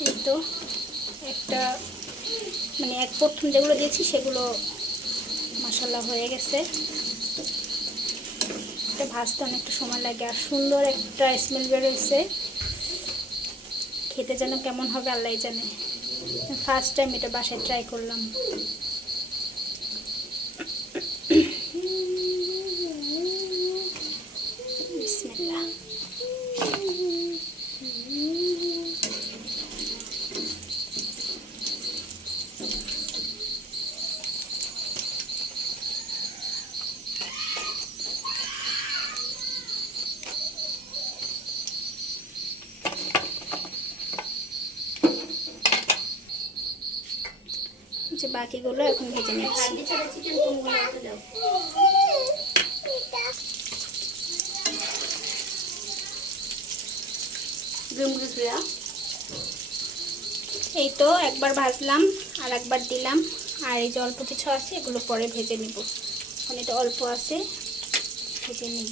এই তো একটা মানে এক প্রথম যেগুলো দিয়েছি সেগুলো মাশাআল্লাহ হয়ে গেছে। এটা ভাজতে অনেকটা সময় লাগে আর সুন্দর একটা স্মেল বের হয়েছে। খেতে যেন কেমন হবে আল্লাহই জানে। ফার্স্ট টাইম এটা বাসায় ট্রাই করলাম। বিসমিল্লাহ। যে বাকিগুলো এখন ভেজে নিচ্ছি। এই তো একবার ভাজলাম আর একবার দিলাম, আর এই যে অল্প কিছু আছে এগুলো পরে ভেজে নিব। এখন এটা অল্প আছে, ভেজে নিই।